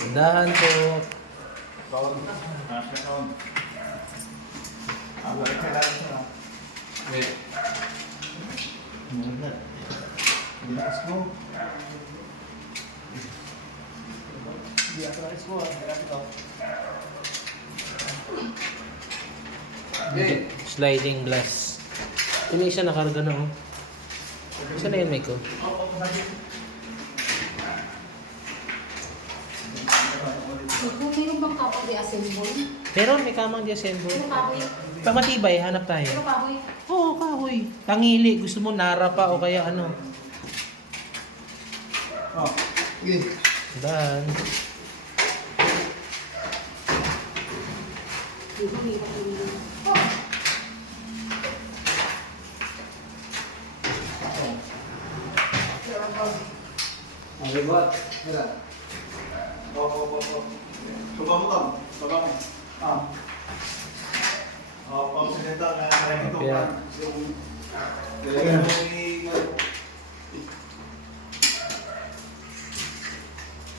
Dahan po. Kawan. Nasa kawan. Ang balik na lang siya. Wait. Muna. Bilakas mo. Bilakas mo. Bilakas mo. Sliding glass. Ito may isa nakarga na, oh. Saan na yun, Miko? Meron bang kapoy di assemble? Meron, may kamang di-assemble. Pero kahoy. Pag matibay, hanap tayo. Pero kahoy. Oo, kahoy. Tangili. Gusto mo nara pa o kaya ano. Oh. Okay. Dan. Ang libat. Mira. Coba mo kam. Coba mo. Ah. Oh, pang salita na kaya ito. Yeah. Yung